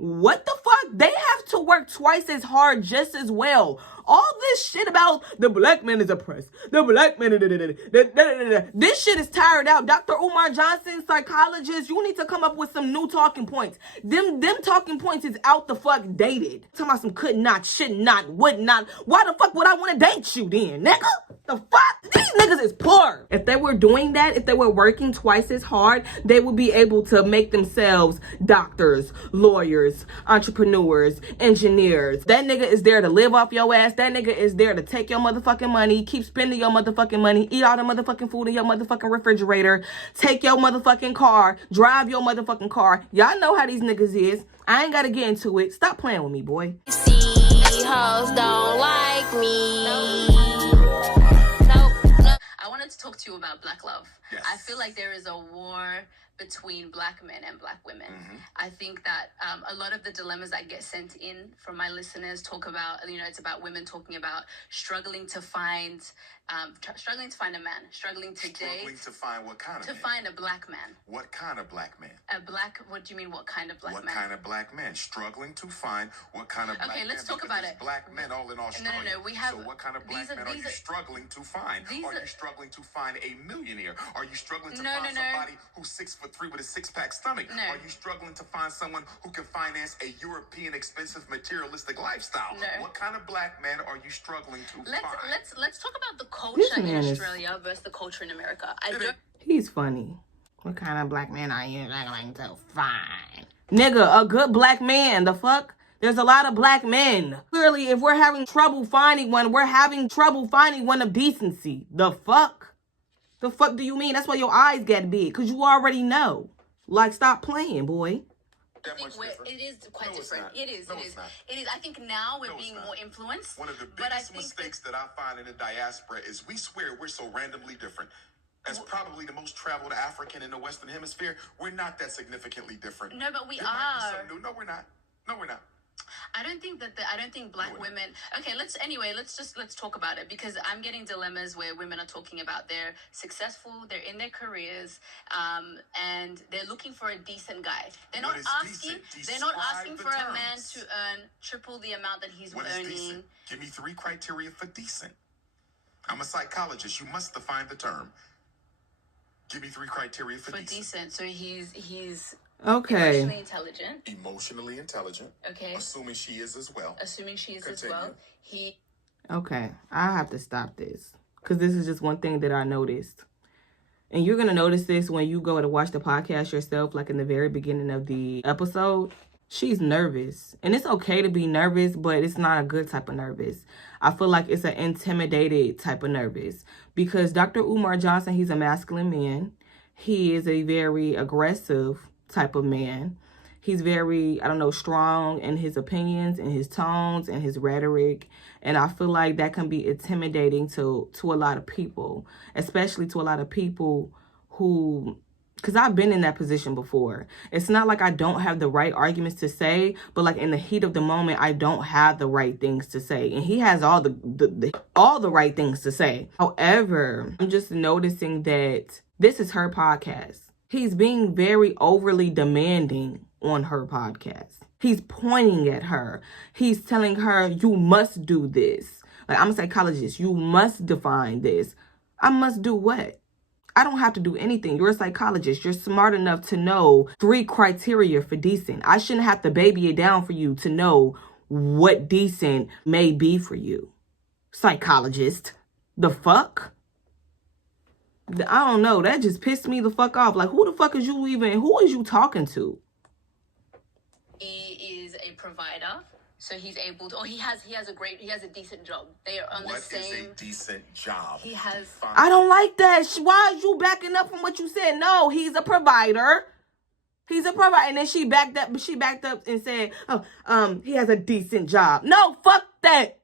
What the fuck? They have to work twice as hard just as well. All this shit about the black man is oppressed. The black man, this shit is tired out. Dr. Umar Johnson, psychologist, you need to come up with some new talking points. Them talking points is out the fuck dated. Talking about some could not, should not, would not. Why the fuck would I want to date you then, nigga? The fuck? These niggas is poor. If they were doing that, if they were working twice as hard, they would be able to make themselves doctors, lawyers, entrepreneurs, engineers. That nigga is there to live off your ass. That nigga is there to take your motherfucking money, keep spending your motherfucking money, eat all the motherfucking food in your motherfucking refrigerator, take your motherfucking car, drive your motherfucking car. Y'all know how these niggas is. I ain't gotta get into it. Stop playing with me, boy. See, hoes don't like me. I wanted to talk to you about black love. Yes. I feel like there is a war between black men and black women. Mm-hmm. I think that a lot of the dilemmas that get sent in from my listeners talk about, it's about women talking about struggling to find a man, struggling to find what kind of man? To find a black man. What kind of black man? What do you mean, what kind of black man? What kind of black man? Struggling to find what kind of black man? Okay, let's talk about it. Black men all in Australia. No, we have... So what kind of black men are you struggling to find? Are you struggling to find a millionaire? Are you struggling to find somebody who's 6'3" with a six-pack stomach? No. Are you struggling to find someone who can finance a European expensive materialistic lifestyle? No. What kind of black man are you struggling to find? Let's talk about the culture in Australia versus the culture in America. He's funny. What kind of black man are you struggling to find? Nigga, a good black man. The fuck? There's a lot of black men. Clearly, if we're having trouble finding one, we're having trouble finding one of decency. The fuck? The fuck do you mean? That's why your eyes get big. Because you already know. Like, stop playing, boy. It is quite different. It is. I think now we're being more influenced. One of the biggest mistakes that I find in the diaspora is we swear we're so randomly different. As probably the most traveled African in the Western Hemisphere, we're not that significantly different. No, but we are. No, we're not. No, we're not. I don't think black women. Okay, let's talk about it, because I'm getting dilemmas where women are talking about they're successful, they're in their careers, and they're looking for a decent guy. They're not asking for a man to earn triple the amount that he's earning. Decent? Give me 3 criteria for decent. I'm a psychologist. You must define the term. Give me 3 criteria for decent. So he's okay. Emotionally intelligent. Okay. Assuming she is as well. Okay. I have to stop this, because this is just one thing that I noticed. And you're going to notice this when you go to watch the podcast yourself, like in the very beginning of the episode. She's nervous. And it's okay to be nervous, but it's not a good type of nervous. I feel like it's an intimidated type of nervous. Because Dr. Umar Johnson, he's a masculine man. He is a very aggressive type of man. He's very, strong in his opinions and his tones and his rhetoric. And I feel like that can be intimidating to a lot of people, especially to a lot of people who, because I've been in that position before. It's not like I don't have the right arguments to say, but like in the heat of the moment, I don't have the right things to say. And he has all the right things to say. However, I'm just noticing that this is her podcast. He's being very overly demanding on her podcast. He's pointing at her. He's telling her, you must do this. Like, I'm a psychologist. You must define this. I must do what? I don't have to do anything. You're a psychologist. You're smart enough to know 3 criteria for decent. I shouldn't have to baby it down for you to know what decent may be for you. Psychologist. The fuck? I don't know. That just pissed me the fuck off. Like, who the fuck is you who is you talking to? He is a provider. So he's able to, he has a decent job. They are on the same. What is a decent job? He has. I don't like that. Why is you backing up from what you said? No, he's a provider. He's a provider. And then she backed up and said, he has a decent job. No, fuck that.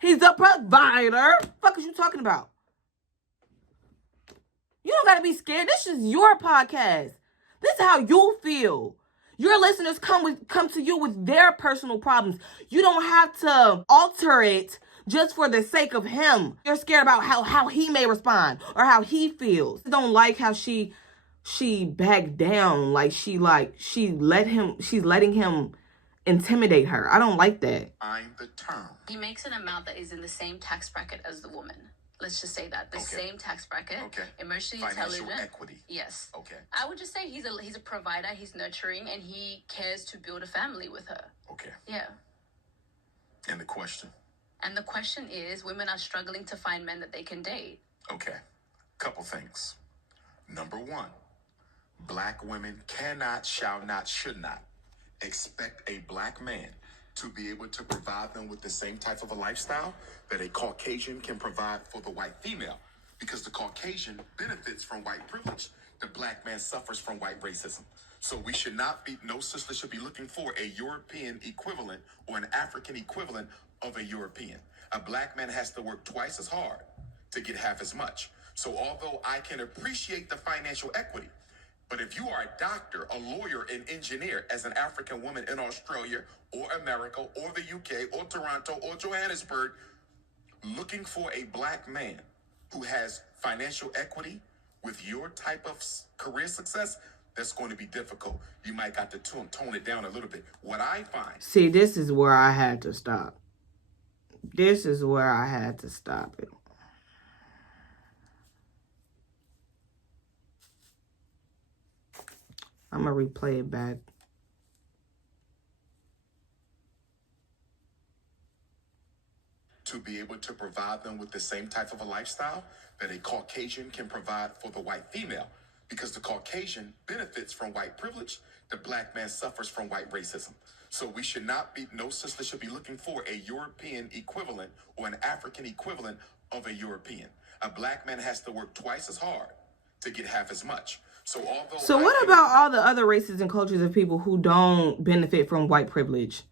He's a provider. Fuck is you talking about? You don't gotta be scared. This is your podcast. This is how you feel. Your listeners come to you with their personal problems. You don't have to alter it just for the sake of him. You're scared about how he may respond or how he feels. I don't like how she backed down. She's letting him intimidate her. I don't like that. I'm the term. He makes an amount that is in the same tax bracket as the woman. Let's just say that. The same tax bracket. Okay. Emotionally Financial intelligent. equity. Yes. Okay. I would just say he's a provider, he's nurturing, and he cares to build a family with her. Okay. Yeah. And the question? And the question is, women are struggling to find men that they can date. Okay. Couple things. Number one, black women cannot, shall not, should not expect a black man to be able to provide them with the same type of a lifestyle that a Caucasian can provide for the white female. Because the Caucasian benefits from white privilege, the black man suffers from white racism. So we should not be, no sister should be looking for a European equivalent or an African equivalent of a European. A black man has to work twice as hard to get half as much. So although I can appreciate the financial equity, but if you are a doctor, a lawyer, an engineer as an African woman in Australia or America or the UK or Toronto or Johannesburg, looking for a black man who has financial equity with your type of career success, that's going to be difficult. You might got to tone it down a little bit. What I find... See, this is where I had to stop. This is where I had to stop it. I'm going to replay it back. To be able to provide them with the same type of a lifestyle that a Caucasian can provide for the white female. Because the Caucasian benefits from white privilege, the black man suffers from white racism. So we should not be, no sister should be looking for a European equivalent or an African equivalent of a European. A black man has to work twice as hard to get half as much. So what about all the other races and cultures of people who don't benefit from white privilege?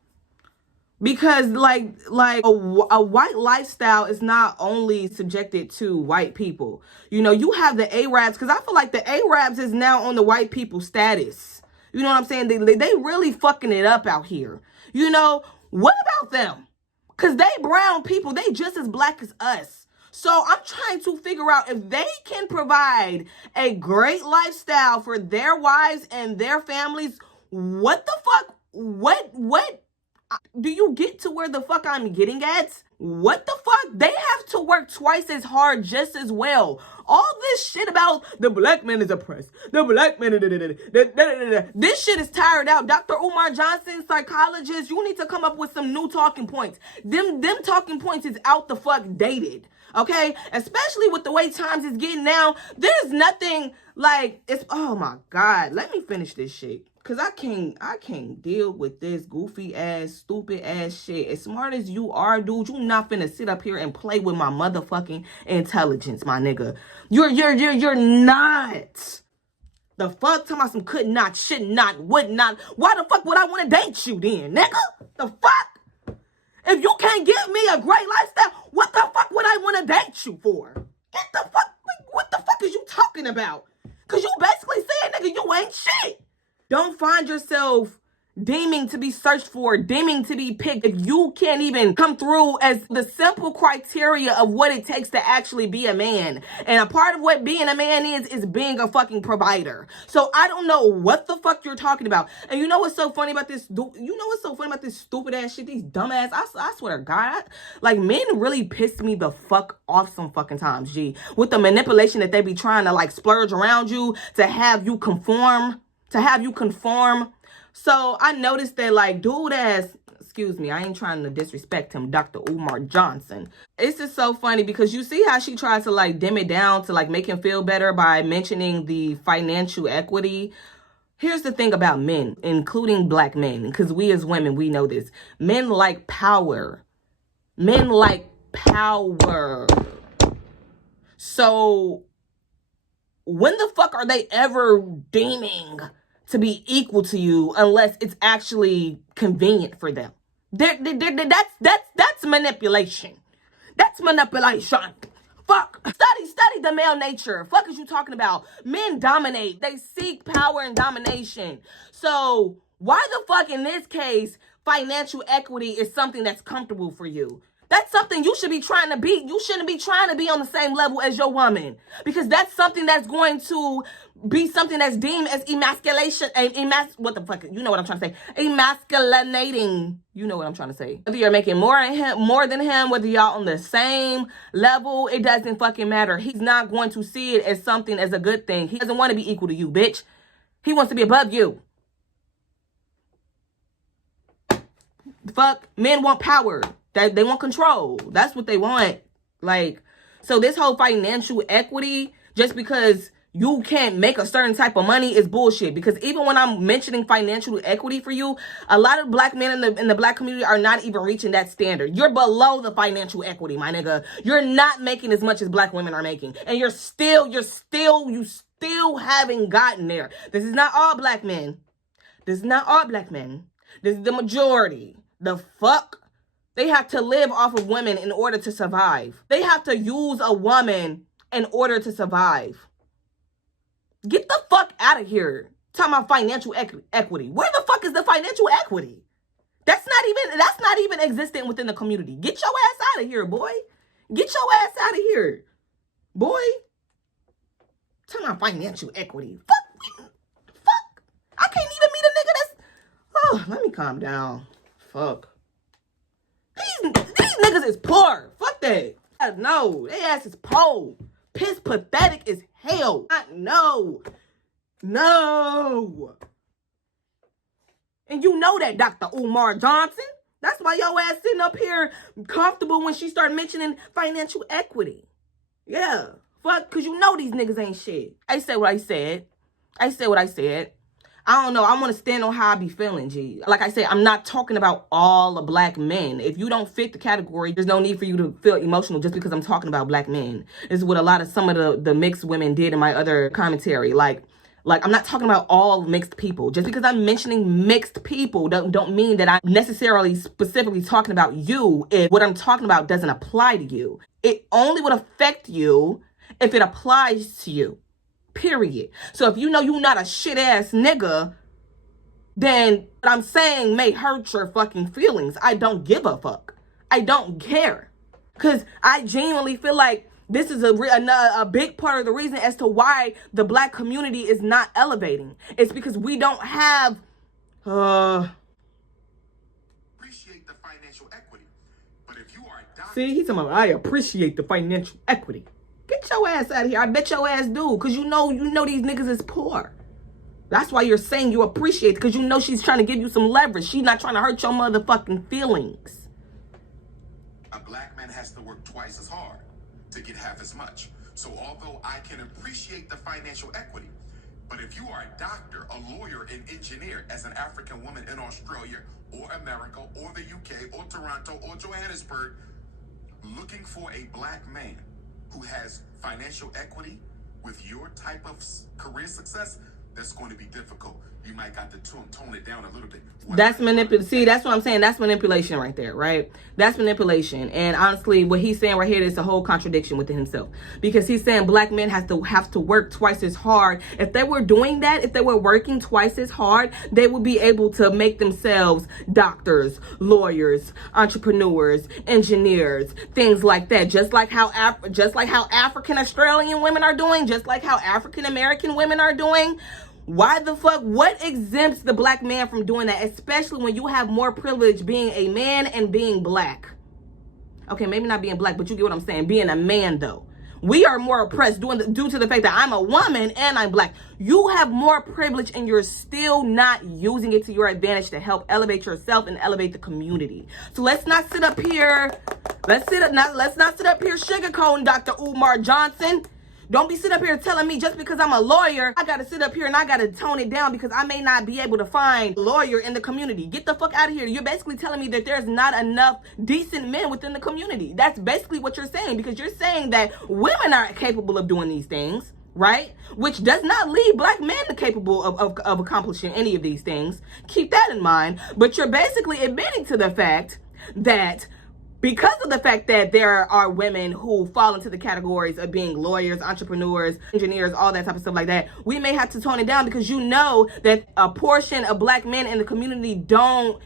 Because like a white lifestyle is not only subjected to white people. You know, you have the Arabs, because I feel like the Arabs is now on the white people status. You know what I'm saying? They really fucking it up out here. You know, what about them? Because they brown people, they just as black as us. So I'm trying to figure out if they can provide a great lifestyle for their wives and their families. What the fuck? What? Do you get to where the fuck I'm getting at? What the fuck? They have to work twice as hard just as well. All this shit about the black man is oppressed. The black man... This shit is tired out. Dr. Umar Johnson, psychologist, you need to come up with some new talking points. Them talking points is out the fuck dated. Okay? Especially with the way times is getting now. There's nothing like... Oh my God. Let me finish this shit. Because I can't deal with this goofy ass, stupid ass shit. As smart as you are, dude, you not finna sit up here and play with my motherfucking intelligence, my nigga. You're not. The fuck? Talking about some could not, should not, would not. Why the fuck would I want to date you then, nigga? The fuck? If you can't give me a great lifestyle, what the fuck would I want to date you for? Get the fuck, what the fuck is you talking about? Because you basically saying, nigga, you ain't shit. Don't find yourself deeming to be searched for, deeming to be picked if you can't even come through as the simple criteria of what it takes to actually be a man. And a part of what being a man is being a fucking provider. So I don't know what the fuck you're talking about. And you know what's so funny about this? You know what's so funny about this stupid ass shit? These dumb ass, I swear to God, like men really piss me the fuck off some fucking times, G. With the manipulation that they be trying to like splurge around you to have you conform. So I noticed that like dude ass, excuse me, I ain't trying to disrespect him, Dr. Umar Johnson. It's just so funny because you see how she tried to like dim it down to like make him feel better by mentioning the financial equity. Here's the thing about men, including black men, because we as women, we know this. Men like power. Men like power. So when the fuck are they ever deeming to be equal to you unless it's actually convenient for them? That's manipulation. That's manipulation. Fuck. Study the male nature. Fuck is you talking about? Men dominate. They seek power and domination. So why the fuck in this case financial equity is something that's comfortable for you? That's something you should be trying to be. You shouldn't be trying to be on the same level as your woman, because that's something that's going to be something that's deemed as emasculation, what the fuck, you know what I'm trying to say, emasculating, you know what I'm trying to say. Whether you're making more than him, whether y'all on the same level, it doesn't fucking matter. He's not going to see it as something, as a good thing. He doesn't want to be equal to you, bitch. He wants to be above you. Fuck, men want power. They want control. That's what they want. Like, so this whole financial equity, just because you can't make a certain type of money, is bullshit. Because even when I'm mentioning financial equity for you, a lot of black men in the black community are not even reaching that standard. You're below the financial equity, my nigga. You're not making as much as black women are making. And you still haven't gotten there. This is not all black men. This is not all black men. This is the majority. The fuck? They have to live off of women in order to survive. They have to use a woman in order to survive. Get the fuck out of here. Talking about financial equity. Where the fuck is the financial equity? That's not even existent within the community. Get your ass out of here, boy. Get your ass out of here, boy. Talking about financial equity. Fuck. I can't even meet a nigga that's... Oh, let me calm down. Fuck. These niggas is poor. Fuck that. No, they ass is poor. Piss pathetic as hell. No. And you know that, Dr. Umar Johnson. That's why your ass sitting up here comfortable when she start mentioning financial equity. Yeah. Fuck, because you know these niggas ain't shit. I said what I said. I don't know. I want to stand on how I be feeling, G. Like I said, I'm not talking about all the black men. If you don't fit the category, there's no need for you to feel emotional just because I'm talking about black men. This is what some of the mixed women did in my other commentary. Like I'm not talking about all mixed people. Just because I'm mentioning mixed people don't mean that I'm necessarily specifically talking about you if what I'm talking about doesn't apply to you. It only would affect you if it applies to you. Period. So if you know you're not a shit ass nigga, then what I'm saying may hurt your fucking feelings. I don't give a fuck. I don't care. Because I genuinely feel like this is a big part of the reason as to why the black community is not elevating. It's because we don't have... Appreciate the financial equity. But if you are a doctor... See, he's talking about, I appreciate the financial equity. Get your ass out of here. I bet your ass do. Because you know these niggas is poor. That's why you're saying you appreciate, because you know she's trying to give you some leverage. She's not trying to hurt your motherfucking feelings. A black man has to work twice as hard to get half as much. So although I can appreciate the financial equity, but if you are a doctor, a lawyer, an engineer, as an African woman in Australia or America or the UK or Toronto or Johannesburg, looking for a black man who has financial equity with your type of career success, that's going to be difficult. You might got to tone it down a little bit. That's manipulation. See, that's what I'm saying. That's manipulation right there, right? That's manipulation. And honestly, what he's saying right here is a whole contradiction within himself. Because he's saying black men have to work twice as hard. If they were doing that, if they were working twice as hard, they would be able to make themselves doctors, lawyers, entrepreneurs, engineers, things like that. Just like how African Australian women are doing, just like how African American women are doing. Why the fuck? What exempts the black man from doing that? Especially when you have more privilege being a man and being black. Okay, maybe not being black, but you get what I'm saying. Being a man, though. We are more oppressed due to the fact that I'm a woman and I'm black. You have more privilege and you're still not using it to your advantage to help elevate yourself and elevate the community. So let's not sit up here. Let's not sit up here sugarcoating Dr. Umar Johnson. Don't be sitting up here telling me just because I'm a lawyer, I got to sit up here and I got to tone it down because I may not be able to find a lawyer in the community. Get the fuck out of here. You're basically telling me that there's not enough decent men within the community. That's basically what you're saying, because you're saying that women aren't capable of doing these things, right? Which does not leave black men capable of accomplishing any of these things. Keep that in mind. But you're basically admitting to the fact that because of the fact that there are women who fall into the categories of being lawyers, entrepreneurs, engineers, all that type of stuff like that, we may have to tone it down because you know that a portion of black men in the community do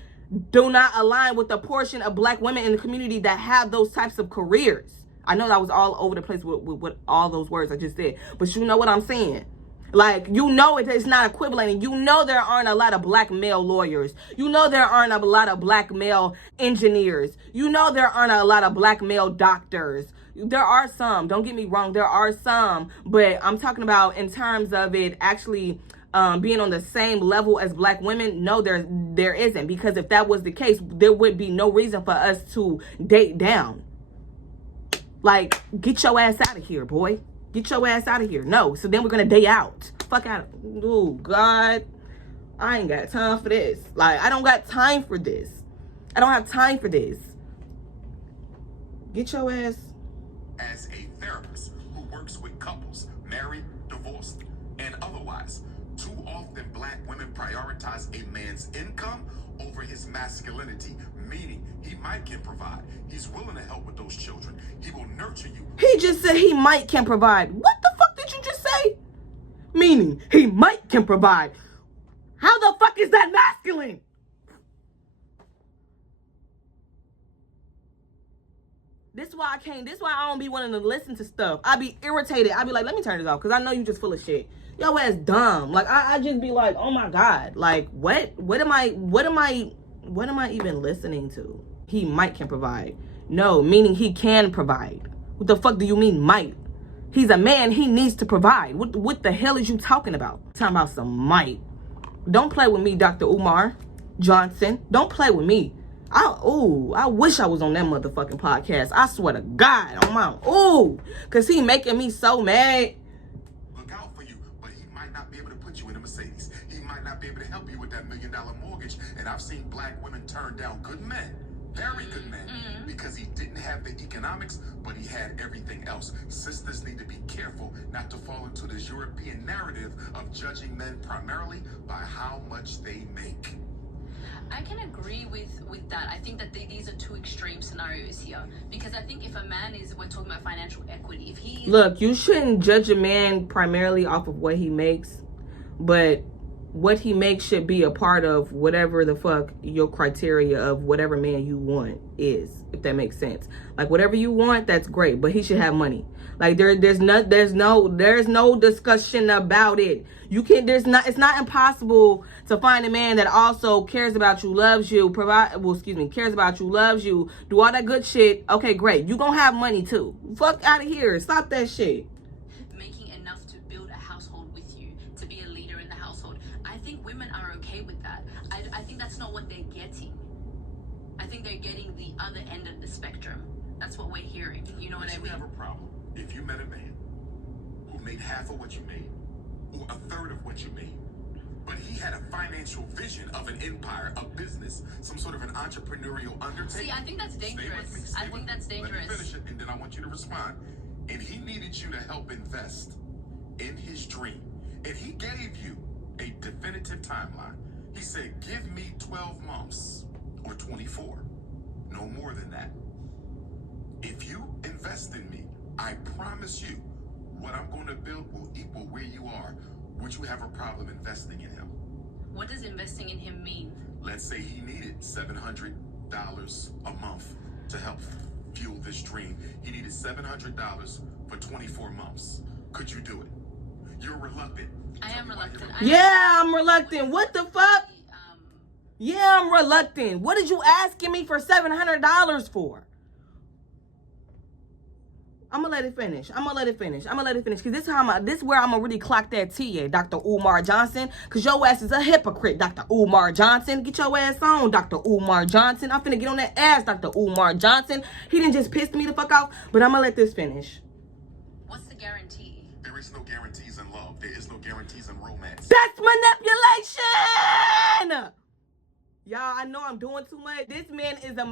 not align with the portion of black women in the community that have those types of careers. I know that was all over the place with all those words I just said, but you know what I'm saying. Like, you know it's not equivalent. And you know there aren't a lot of black male lawyers. You know there aren't a lot of black male engineers. You know there aren't a lot of black male doctors. There are some. Don't get me wrong. There are some. But I'm talking about in terms of it actually being on the same level as black women. No, there isn't. Because if that was the case, there would be no reason for us to date down. Like, get your ass out of here, boy. Get your ass out of here. No. So then we're going to day out. Fuck out. Oh, God. I ain't got time for this. Like, I don't got time for this. I don't have time for this. Get your ass. As a therapist who works with couples, married, divorced, and otherwise, too often black women prioritize a man's income over his masculinity, meaning he might can provide. He's willing to help with those children. He will nurture you. He just said he might can provide. What the fuck did you just say? Meaning he might can provide. How the fuck is that masculine? This why I can't. This why I don't be wanting to listen to stuff. I be irritated. I be like, let me turn this off because I know you just full of shit. Yo ass dumb. Like I just be like, oh my God. Like what am I even listening to? He might can provide. No, meaning he can provide. What the fuck do you mean might? He's a man. He needs to provide. What the hell is you talking about? Talking about some might. Don't play with me, Dr. Umar Johnson. Don't play with me. I wish I was on that motherfucking podcast. I swear to God, on my cause he making me so mad. Look out for you, but he might not be able to put you in a Mercedes. He might not be able to help you with that $1 million mortgage. And I've seen black women turn down good men, very good men, because he didn't have the economics, but he had everything else. Sisters need to be careful not to fall into this European narrative of judging men primarily by how much they make. I can agree with that. I think that these are two extreme scenarios here. Because I think if a man we're talking about financial equity. If he Look, you shouldn't judge a man primarily off of what he makes, but what he makes should be a part of whatever the fuck your criteria of whatever man you want is, if that makes sense. Like whatever you want, that's great, but he should have money. Like there's no discussion about it. It's not impossible to find a man that also cares about you, loves you, cares about you, loves you, do all that good shit. Okay, great. You gonna have money too. Fuck out of here. Stop that shit. Making enough to build a household with you, to be a leader in the household. I think women are okay with that. I think that's not what they're getting. I think they're getting the other end of the spectrum. That's what we're hearing. You know what I mean? You have a problem if you met a man who made half of what you made, or a third of what you made, but he had a financial vision of an empire, a business, some sort of an entrepreneurial undertaking. See, I think that's dangerous. I think that's dangerous. Let me finish it, and then I want you to respond. And he needed you to help invest in his dream. And he gave you a definitive timeline. He said, give me 12 months or 24. No more than that. If you invest in me, I promise you what I'm going to build will equal where you are. Would you have a problem investing in him? What does investing in him mean? Let's say he needed $700 a month to help fuel this dream. He needed $700 for 24 months. Could you do it? You're reluctant. I am reluctant. Yeah, I'm reluctant. What the fuck? Yeah, I'm reluctant. What did you asking me for $700 for? I'm gonna let it finish. Cause this is where I'm gonna really clock that T at, Dr. Umar Johnson. Cause your ass is a hypocrite, Dr. Umar Johnson. Get your ass on, Dr. Umar Johnson. I'm finna get on that ass, Dr. Umar Johnson. He didn't just piss me the fuck off, but I'm gonna let this finish. What's the guarantee? There is no guarantees in love. There is no guarantees in romance. That's manipulation! Y'all, I know I'm doing too much. This man is a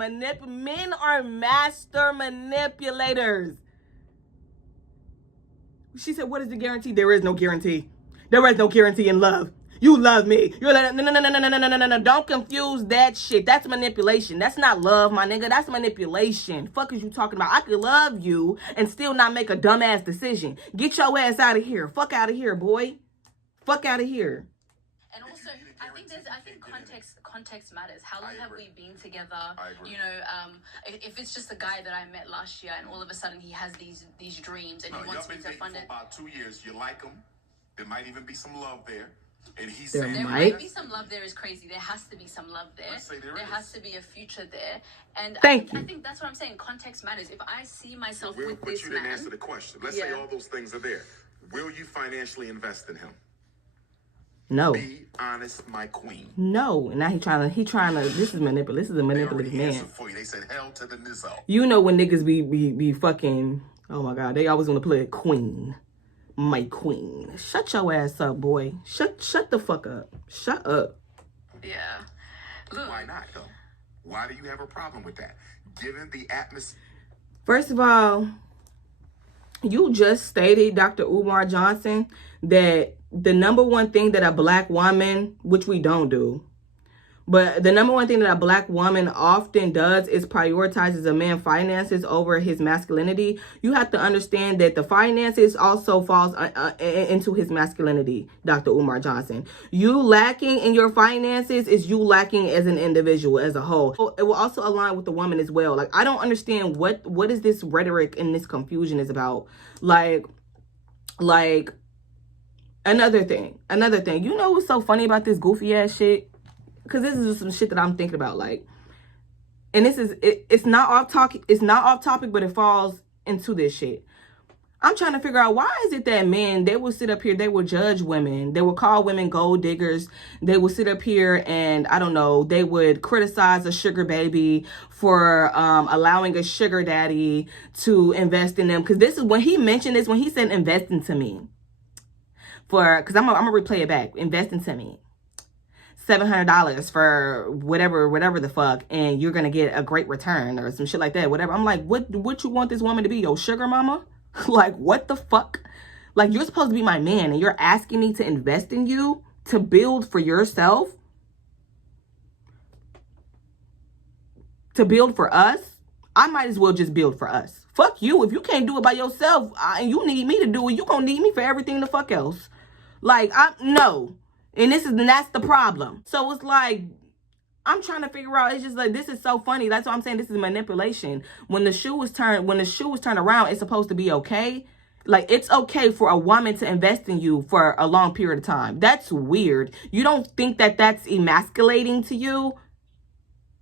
men are master manipulators. She said, what is the guarantee? There is no guarantee. There is no guarantee in love. You love me. You're like, no. Don't confuse that shit. That's manipulation. That's not love, my nigga. That's manipulation. Fuck is you talking about? I could love you and still not make a dumbass decision. Get your ass out of here. Fuck out of here, boy. Fuck out of here. And also, I think context matters. How long have we been together? I agree. You know, if it's just a guy that I met last year and all of a sudden he has these dreams and he wants me to fund it. For about 2 years, you like him, There might even be some love there. And he's There saying There might. might be some love there is crazy. There has to be some love there. Let's say there There is. has to be a future there. And Thank I you. think that's what I'm saying. Context matters. If I see myself Will, with but this you didn't man, answer the question. Let's say all those things are there. Will you financially invest in him? No. Be honest, my queen. No. And now he trying to, this is a They manipulative already man. answered for you. They said hell to the nizzo. You know when niggas be fucking, oh my God, they always want to play a queen. My queen. Shut your ass up, boy. Shut the fuck up. Shut up. yeah. Look, Why not, though? Why do you have a problem with that? Given the atmosphere. First of all, you just stated, Dr. Umar Johnson, that the number one thing that a black woman, which we don't do, but the number one thing that a black woman often does is prioritizes a man's finances over his masculinity. You have to understand that the finances also falls into his masculinity, Dr. Umar Johnson. You lacking in your finances is you lacking as an individual, as a whole. It will also align with the woman as well. Like, I don't understand what is this rhetoric and this confusion is about. Like, another thing. You know what's so funny about this goofy ass shit? Because this is just some shit that I'm thinking about, like, and this is, it's not off topic, but it falls into this shit. I'm trying to figure out, why is it that men, they will sit up here, they will judge women, they will call women gold diggers, they will sit up here and, I don't know, they would criticize a sugar baby for allowing a sugar daddy to invest in them. Because this is, when he mentioned this, when he said invest into me, because I'm gonna replay it back, invest into me. $700 for whatever the fuck, and you're gonna get a great return or some shit like that, whatever. I'm like, what you want this woman to be, your sugar mama? Like, what the fuck? Like, you're supposed to be my man and you're asking me to invest in you to build for yourself, to build for us. I might as well just build for us. Fuck you. If you can't do it by yourself and you need me to do it, you gonna need me for everything the fuck else. Like, no. And that's the problem. So it's like, I'm trying to figure out, it's just like, this is so funny. That's what I'm saying. This is manipulation. When the shoe was turned around, it's supposed to be okay. Like, it's okay for a woman to invest in you for a long period of time. That's weird. You don't think that that's emasculating to you?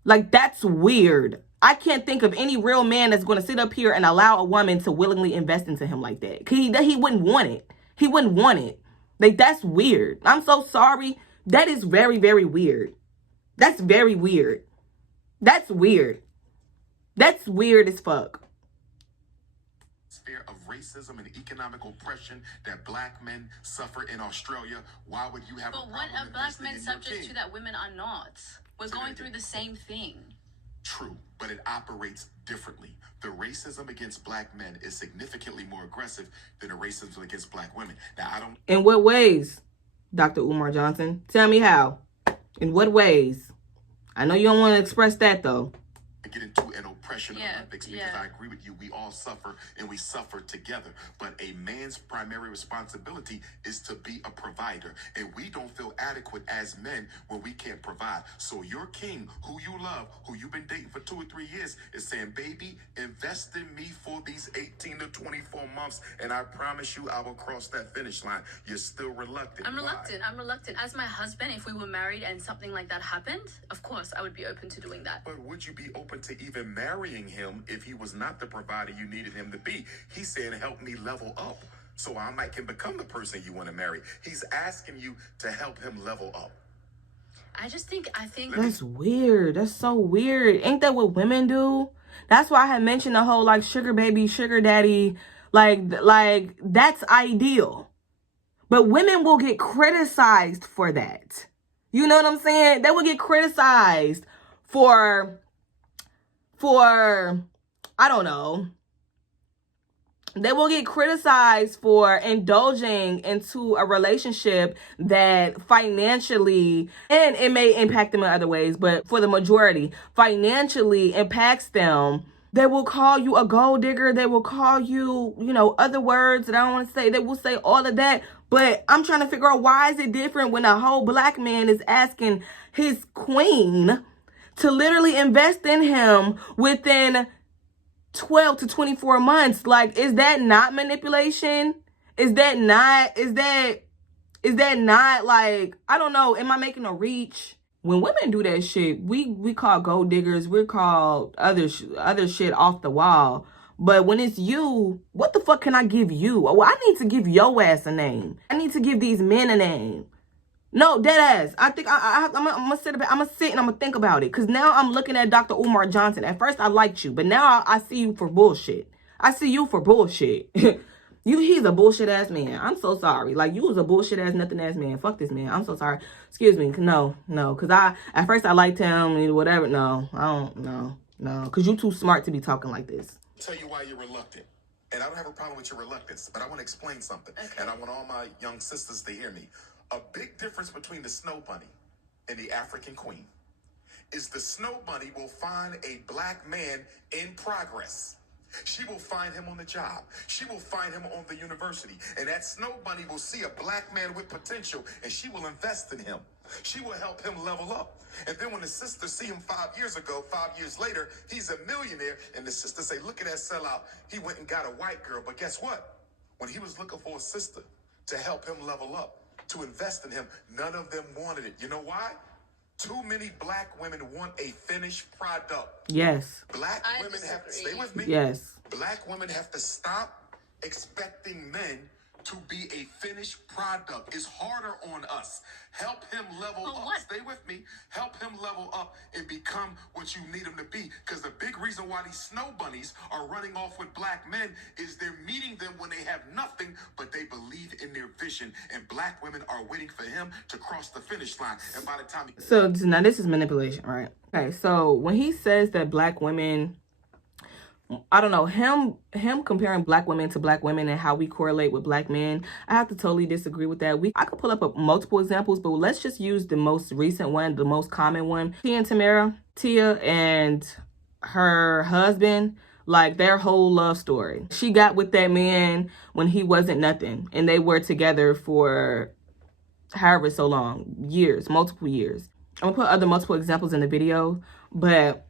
Like, that's weird. I can't think of any real man that's going to sit up here and allow a woman to willingly invest into him like that. He wouldn't want it. He wouldn't want it. Like, that's weird. I'm so sorry. That is very, very weird. That's very weird. That's weird. That's weird as fuck. Sphere of racism and economic oppression that black men suffer in Australia. Why would you have but a what problem are black investing men in your subject king? to that women are not? We're going through the same thing. True, but it operates differently. The racism against black men is significantly more aggressive than the racism against black women. Now, I don't... In what ways, Dr. Umar Johnson? Tell me how. In what ways? I know you don't want to express that, though. get into an oppression Yeah, Olympics because I agree with you. We all suffer and we suffer together. But a man's primary responsibility is to be a provider. And we don't feel adequate as men when we can't provide. So your king, who you love, who you've been dating for 2 or 3 years, is saying, baby, invest in me for these 18 to 24 months. And I promise you I will cross that finish line. You're still reluctant. I'm Why? reluctant. As my husband, if we were married and something like that happened, of course, I would be open to doing that. But would you be open to even marrying him if he was not the provider you needed him to be? He's saying, help me level up so I can become the person you want to marry. He's asking you to help him level up. I think That's weird. That's so weird. Ain't that what women do? That's why I had mentioned the whole like sugar baby, sugar daddy, like that's ideal. But women will get criticized for that. You know what I'm saying? They will get criticized for I don't know. They will get criticized for indulging into a relationship that financially, and it may impact them in other ways, but for the majority, financially impacts them. They will call you a gold digger. They will call you, other words that I don't want to say. They will say all of that. But I'm trying to figure out, why is it different when a whole black man is asking his queen to literally invest in him within 12 to 24 months? Like, is that not manipulation? Is that Is that not like, I don't know, am I making a reach? When women do that shit, we call gold diggers, we're called other shit off the wall. But when it's you, what the fuck can I give you? Well, I need to give your ass a name. I need to give these men a name. No, dead ass. I think I'm gonna sit and I'm gonna think about it. Cause now I'm looking at Dr. Umar Johnson. At first I liked you, but now I see you for bullshit. I see you for bullshit. He's a bullshit ass man. I'm so sorry. Like, you was a bullshit ass nothing ass man. Fuck this man. I'm so sorry. Excuse me. No. Cause at first I liked him and whatever. No, I don't. No. Cause you too smart to be talking like this. Tell you why you're reluctant. And I don't have a problem with your reluctance, but I want to explain something. Okay. And I want all my young sisters to hear me. A big difference between the snow bunny and the African queen is the snow bunny will find a black man in progress. She will find him on the job. She will find him on the university. And that snow bunny will see a black man with potential, and she will invest in him. She will help him level up. And then when the sisters see him 5 years ago, 5 years later, he's a millionaire, and the sisters say, look at that sellout. He went and got a white girl. But guess what? When he was looking for a sister to help him level up, to invest in him, none of them wanted it. You know why? Too many black women want a finished product. Yes. Black women have to, stay with me. Yes. Black women have to stop expecting men to be a finished product. It's harder on us. Help him level up. Stay with me. Help him level up and become what you need him to be. Because the big reason why these snow bunnies are running off with black men is they're meeting them when they have nothing, but they believe in their vision. And black women are waiting for him to cross the finish line. And by the time So now this is manipulation, right? Okay, so when he says that black women, I don't know, him comparing black women to black women and how we correlate with black men, I have to totally disagree with that. I could pull up multiple examples, but let's just use the most recent one, the most common one. Tia and Tamara. Tia and her husband, like, their whole love story. She got with that man when he wasn't nothing, and they were together for however so long, years, multiple years. I'm gonna put other multiple examples in the video, but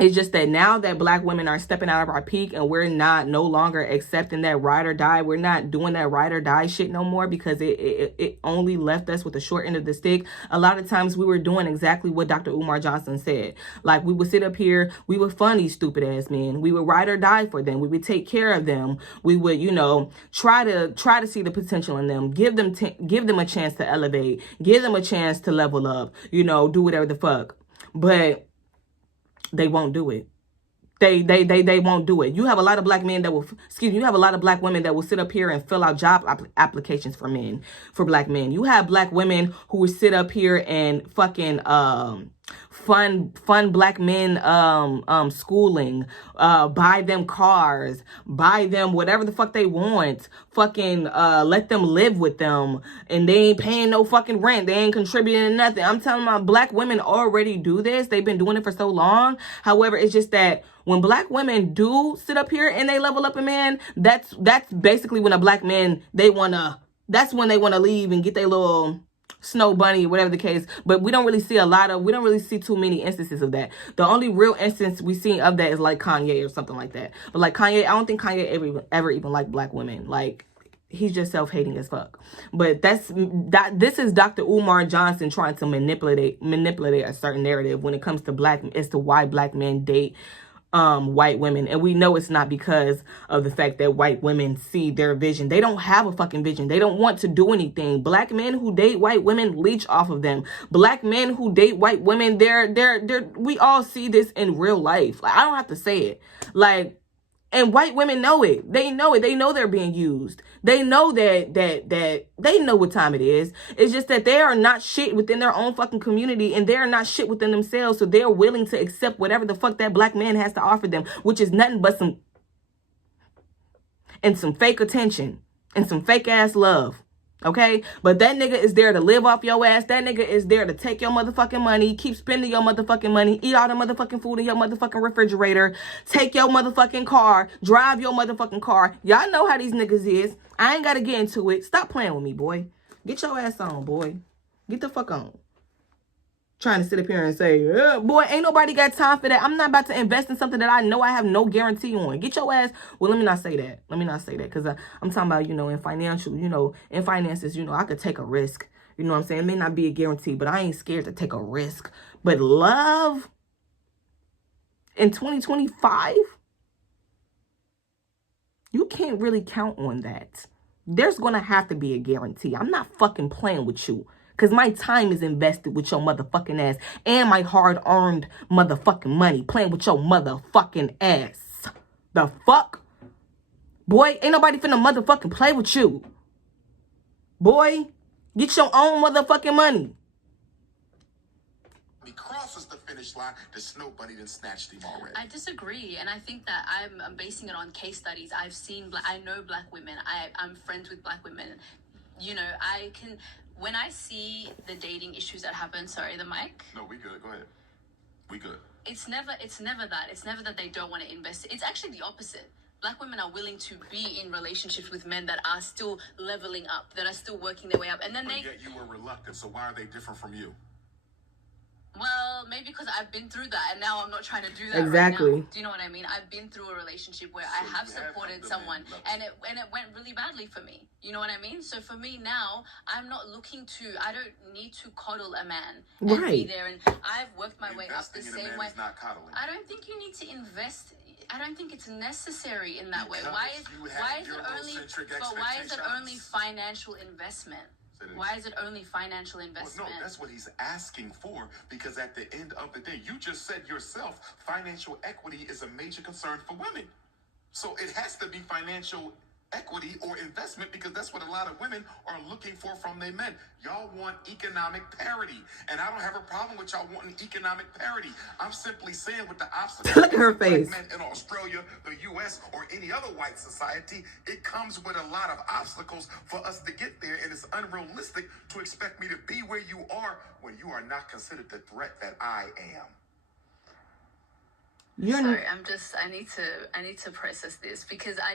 it's just that now that black women are stepping out of our peak and we're no longer accepting that ride or die. We're not doing that ride or die shit no more because it only left us with the short end of the stick. A lot of times we were doing exactly what Dr. Umar Johnson said. Like, we would sit up here, we would fund these stupid ass men. We would ride or die for them. We would take care of them. We would, try to see the potential in them. Give them a chance to elevate. Give them a chance to level up. Do whatever the fuck. But they won't do it. They won't do it. You have a lot of black men that will, you have a lot of black women that will sit up here and fill out job applications for black men. You have black women who will sit up here and fucking fund black men schooling, buy them cars, buy them whatever the fuck they want, fucking let them live with them, and they ain't paying no fucking rent, they ain't contributing to nothing. I'm telling my black women already do this. They've been doing it for so long. However, it's just that when black women do sit up here and they level up a man, that's basically when a black man, that's when they want to leave and get their little snow bunny, whatever the case. But we don't really see too many instances of that. The only real instance we see of that is like Kanye or something like that. But like Kanye, I don't think Kanye ever even liked black women. Like, he's just self-hating as fuck. But this is Dr. Umar Johnson trying to manipulate a certain narrative when it comes to as to why black men date white women. And we know it's not because of the fact that white women see their vision. They don't have a fucking vision. They don't want to do anything. Black men who date white women leech off of them. Black men who date white women, we all see this in real life. Like, I don't have to say it. Like, and white women know it. They know it. They know they're being used. They know that they know what time it is. It's just that they are not shit within their own fucking community, and they are not shit within themselves. So they're willing to accept whatever the fuck that black man has to offer them, which is nothing but some fake attention and some fake ass love. Okay, but that nigga is there to live off your ass. That nigga is there to take your motherfucking money, keep spending your motherfucking money, eat all the motherfucking food in your motherfucking refrigerator, take your motherfucking car, drive your motherfucking car. Y'all know how these niggas is. I ain't gotta get into it. Stop playing with me, boy. Get your ass on, boy. Get the fuck on. trying to sit up here and say, boy, ain't nobody got time for that. I'm not about to invest in something that I know I have no guarantee on. Get your ass. Well, let me not say that. Because I'm talking about, in financial, in finances, I could take a risk. You know what I'm saying? It may not be a guarantee, but I ain't scared to take a risk. But love in 2025, you can't really count on that. There's going to have to be a guarantee. I'm not fucking playing with you. Because my time is invested with your motherfucking ass. And my hard-earned motherfucking money. Playing with your motherfucking ass. The fuck? Boy, ain't nobody finna motherfucking play with you. Boy, get your own motherfucking money. He crosses the finish line. The snow bunny done snatched him already. I disagree, and I think that I'm basing it on case studies. I know black women. I'm friends with black women. I can... When I see the dating issues that happen, sorry, the mic? No, we good. Go ahead. We good. It's never that. It's never that they don't want to invest. It's actually the opposite. Black women are willing to be in relationships with men that are still leveling up, that are still working their way up. And then yet you were reluctant, so why are they different from you? Well, maybe because I've been through that, and now I'm not trying to do that exactly. Right now. Do you know what I mean? I've been through a relationship where I have supported someone, and it went really badly for me. You know what I mean? So for me now, I'm not looking to. I don't need to coddle a man and be there. And I've worked my way up the same way. Not coddling. I don't think you need to invest. I don't think it's necessary in that way. Why is it only financial investment? Why is it only financial investment? Well, no, that's what he's asking for, because at the end of the day, you just said yourself, financial equity is a major concern for women. So it has to be financial equity or investment, because that's what a lot of women are looking for from their men. Y'all want economic parity, and I don't have a problem with y'all wanting economic parity. I'm simply saying with the obstacles look at her face. Men in Australia, the US, or any other white society, it comes with a lot of obstacles for us to get there, and it's unrealistic to expect me to be where you are when you are not considered the threat that I am. Sorry, I need to process this, because I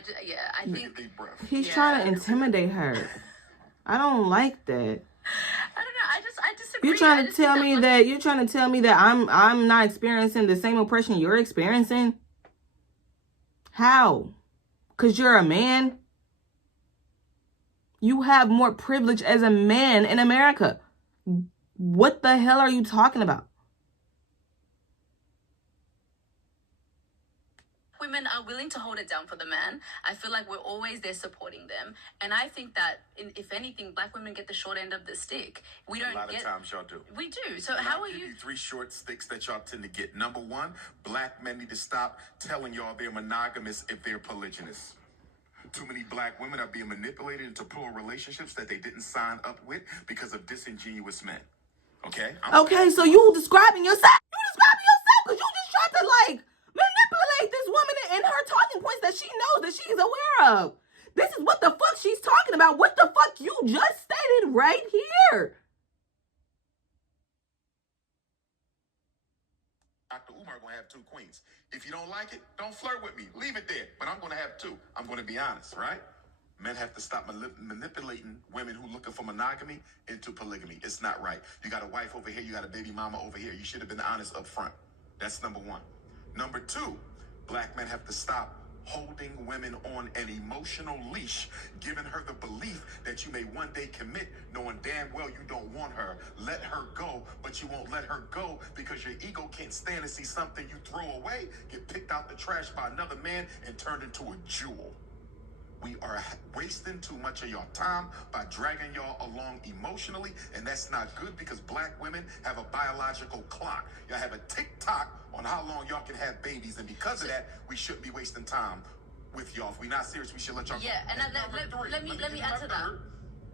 think deep breath. He's trying to intimidate her. I don't like that. I don't know. I disagree. You're trying to tell me that I'm not experiencing the same oppression you're experiencing? How? 'Cause you're a man? You have more privilege as a man in America. What the hell are you talking about? Women are willing to hold it down for the man. I feel like we're always there supporting them, and I think that if anything, black women get the short end of the stick. We don't. A lot of times y'all do. We do. So how are you? Three short sticks that y'all tend to get. Number one, black men need to stop telling y'all they're monogamous if they're polygynous. Too many black women are being manipulated into plural relationships that they didn't sign up with because of disingenuous men. Okay? Okay, so you describing yourself. Because you just tried to manipulate this woman and her talking points that she knows, that she's aware of. This is what the fuck she's talking about. What the fuck you just stated right here. Dr. Umar gonna have 2 queens. If you don't like it, don't flirt with me. Leave it there. But I'm gonna have 2. I'm gonna be honest, right? Men have to stop manipulating women who looking for monogamy into polygamy. It's not right. You got a wife over here, you got a baby mama over here. You should have been honest up front. That's number 1. Number 2, black men have to stop holding women on an emotional leash, giving her the belief that you may one day commit, knowing damn well you don't want her. Let her go, but you won't let her go because your ego can't stand to see something you throw away get picked out the trash by another man and turned into a jewel. We are wasting too much of your time by dragging y'all along emotionally, and that's not good, because black women have a biological clock. Y'all have a tick-tock on how long y'all can have babies, and because of that, we shouldn't be wasting time with y'all. If we're not serious, we should let y'all go. Yeah, and let me add to that.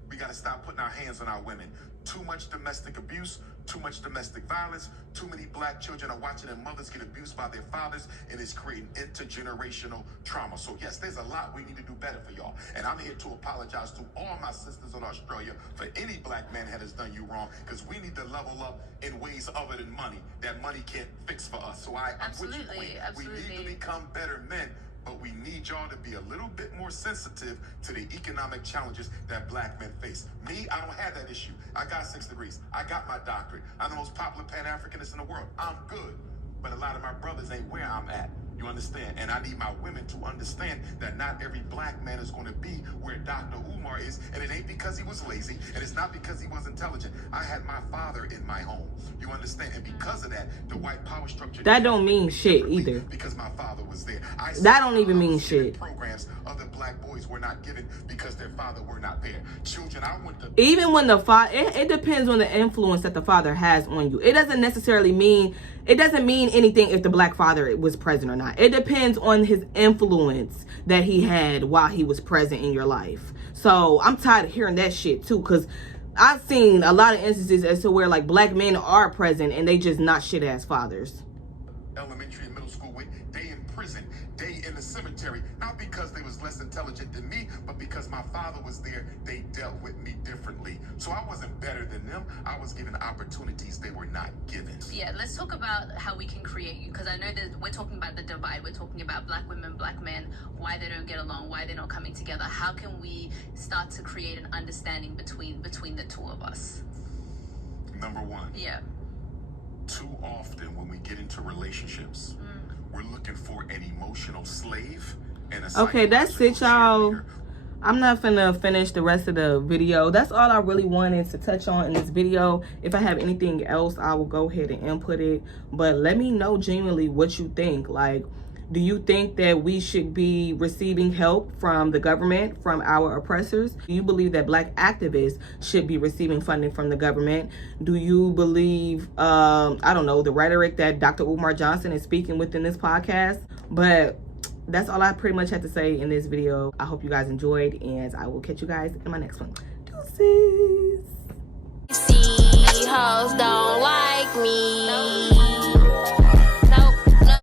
We got to stop putting our hands on our women. Too much domestic abuse, too much domestic violence, too many black children are watching their mothers get abused by their fathers, and it's creating intergenerational trauma. So yes, there's a lot we need to do better for y'all. And I'm here to apologize to all my sisters in Australia for any black man that has done you wrong, because we need to level up in ways other than money that money can't fix for us. So I'm with you, Queen. We need to become better men. But we need y'all to be a little bit more sensitive to the economic challenges that black men face. Me, I don't have that issue. I got 6 degrees. I got my doctorate. I'm the most popular Pan-Africanist in the world. I'm good. But a lot of my brothers ain't where I'm at. You understand? And I need my women to understand that not every black man is going to be where Dr. Umar is. And it ain't because he was lazy. And it's not because he was intelligent. I had my father in my home. You understand? And because of that, the white power structure... That don't mean shit either. Because my father was there. That don't even mean shit. Programs other black boys were not given because their father were not there. Children, I went to... Even when the father... It depends on the influence that the father has on you. It doesn't necessarily mean... It doesn't mean anything if the black father was present or not. It depends on his influence that he had while he was present in your life. So I'm tired of hearing that shit too, because I've seen a lot of instances as to where like black men are present and they just not shit ass fathers. Elementary and middle school with, they in prison, they in the cemetery, not because they was less intelligent than me, but because my father was there, they dealt with me differently. So I wasn't better than them. I was given opportunities they were not given. Yeah, let's talk about how we can create you, because I know that we're talking about the divide. We're talking about black women, black men, why they don't get along, why they're not coming together. How can we start to create an understanding between the two of us? Number one. Yeah. Too often when we get into relationships, we're looking for an emotional slave and a okay, that's it, y'all. I'm not finna finish the rest of the video. That's all I really wanted to touch on in this video. If I have anything else, I will go ahead and input it. But let me know genuinely what you think. Like, do you think that we should be receiving help from the government, from our oppressors? Do you believe that black activists should be receiving funding from the government? Do you believe, I don't know, the rhetoric that Dr. Umar Johnson is speaking within this podcast? But that's all I pretty much had to say in this video. I hope you guys enjoyed, and I will catch you guys in my next one. Deuces. See, hoes don't like me.